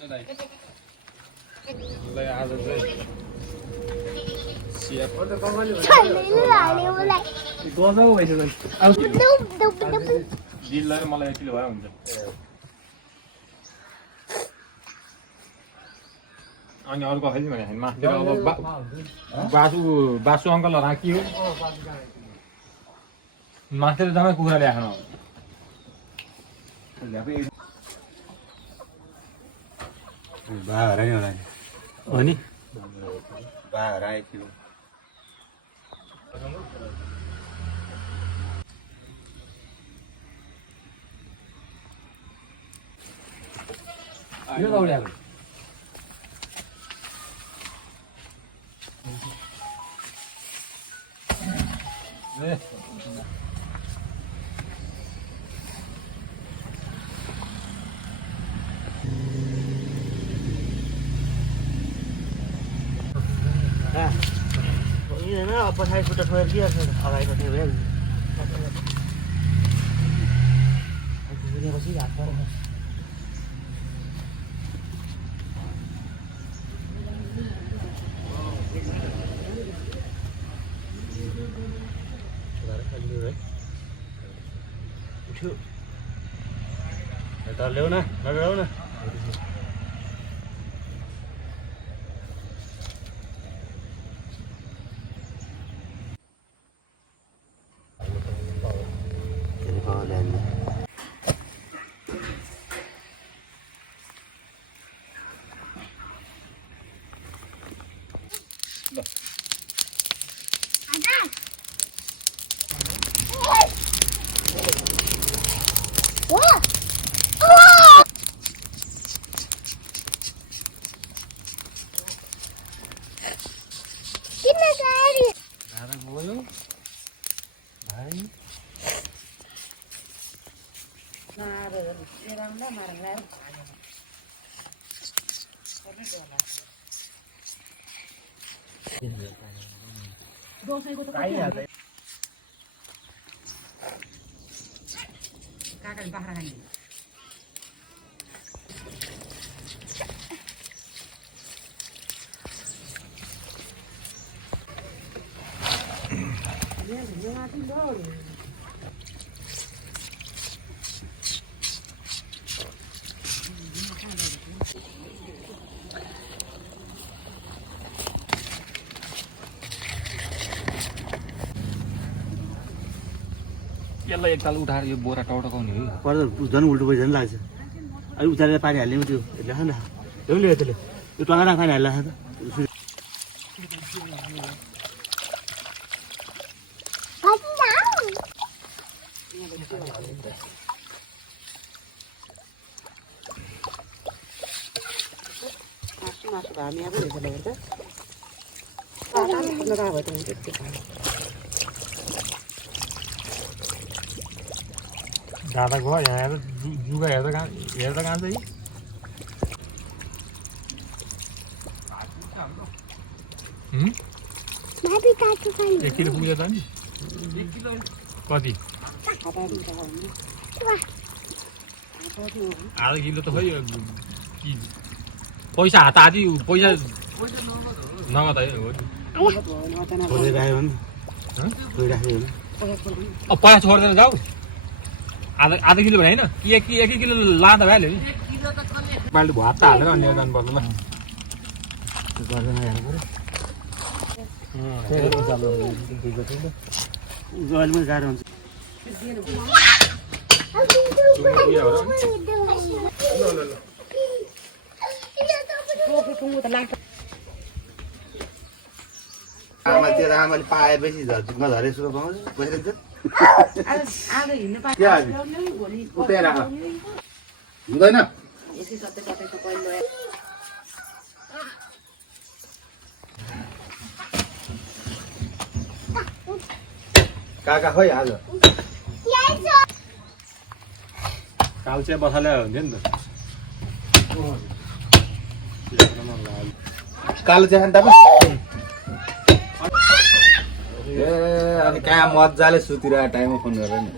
ल आज चाहिँ सियाप गजाउ भइसक्यो दिललाई मलाई यतिले भएर हुन्छ अनि अर्को खालि भने माथि अब बासु अङ्कल राखियो माथि जम्मै कुखुरा ल्याएन बाहर नि होला हो नि बाहर आइथ्यो यो गौड्याको पछाडि खुट्टा छोडेर के गर्छ अगाडि पट्टि भइहाल्छ हात परेर उठ्यो त ल्याउ न नडराउ न काकाले बाख्रा खाने यसलाई एकताल उठाएर यो बोरा टौटकाउने हो पर्दा झन् उल्टो भइ झन् लाग्छ अलि उचालेर पानी हाल्ने त्यो ल्याख न ल्याउनु ल्यायो त्यसले त्यो टँगामा पानी हाल्ला त दादा गयो यहाँ हेर्दा जुगा हेर्दा कहाँ चाहिँ एक किलो पुग्यो त नि कति आधा किलो त खै पैसा हात आदि पैसा नगद हो छोडेर आयो भने छोडिराख्यो भने अब पैसा छोडेर जाऊ आधा आधा किलो भने होइन एक किलो लाँदा भइहाल्यो नि बाल्टी भात त हालेर अनि जानुपर्छ ल गर्दैन हेर्नु पऱ्यो अहिले पनि गाह्रो हुन्छ आमाले पाएपछि झरे सुको पाउँछ बसिरहन्छ हुँदैन काका खै आज कालचिया बसाले हुन्थ्यो नि कालो चिया खान्छ ए अनि कहाँ मजाले सुतिरहेको टाइममा फोन गरेर नि